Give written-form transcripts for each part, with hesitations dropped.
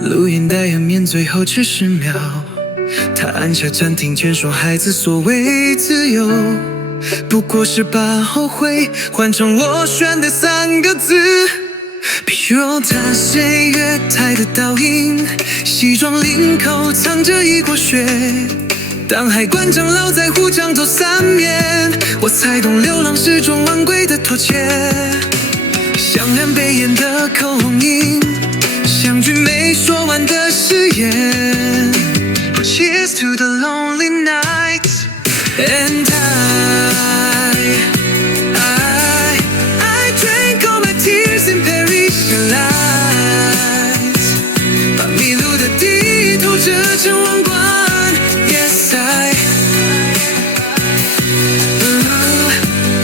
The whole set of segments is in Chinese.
录音带页面最后只10秒，他按下暂停键说孩子所谓自由，不过是把后悔换成我选的3个字。必须有他谁月台的倒影，西装领口藏着一锅血，当海关长老在护墙头3面，我才懂流浪是种昂贵的妥协。香染杯沿的口红印，像句没说完的誓言。Cheers to the lonely nights and I drank all my tears in Parisian lights， 把迷路的地图折成王冠。Yes I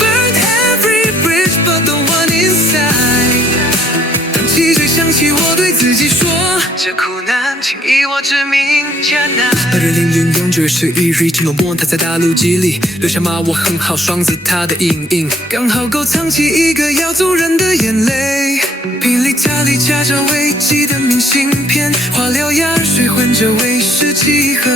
burned every bridge but the one inside。当汽水响起，我对自己说，这苦难请以我之名艰难。2001年9月11日，金龙波他在大陆基里留下骂我很好双子塔的阴影，刚好够藏起一个要走人的眼泪。霹雳塔里夹着危机的明信片，花疗牙水混着威士忌喝。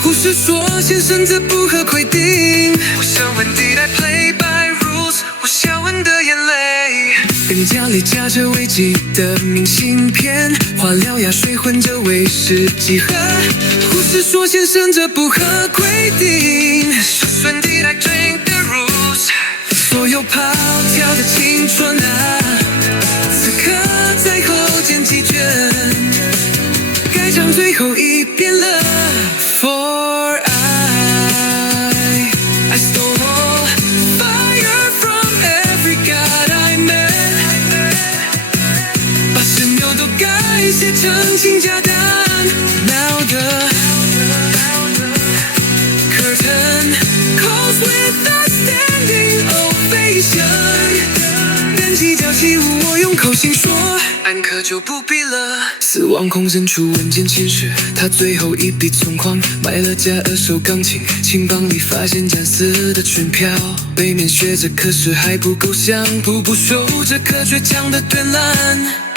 护士说先生这不合规定，我想问 Did I play by rules？ 我想问的眼泪。人家里夹着危机的明信片，花疗牙水混着威士忌喝。护士说先生这不合规定，就算 Did I drink the rules？ 所有跑跳的青春啊，此刻在后肩击卷，该唱最后一遍了。For I stole fire from every god I met， 把神牛都改写成倾家荡。Now the curtain calls with a standing ovation， 单膝脚起舞，我用口型说，安可就不必了。死亡空伸出文件签诗，他最后一笔存款买了架2手钢琴，琴房里发现姜丝的裙飘，背面写着可是还不够香，步步守着可倔强的断缆。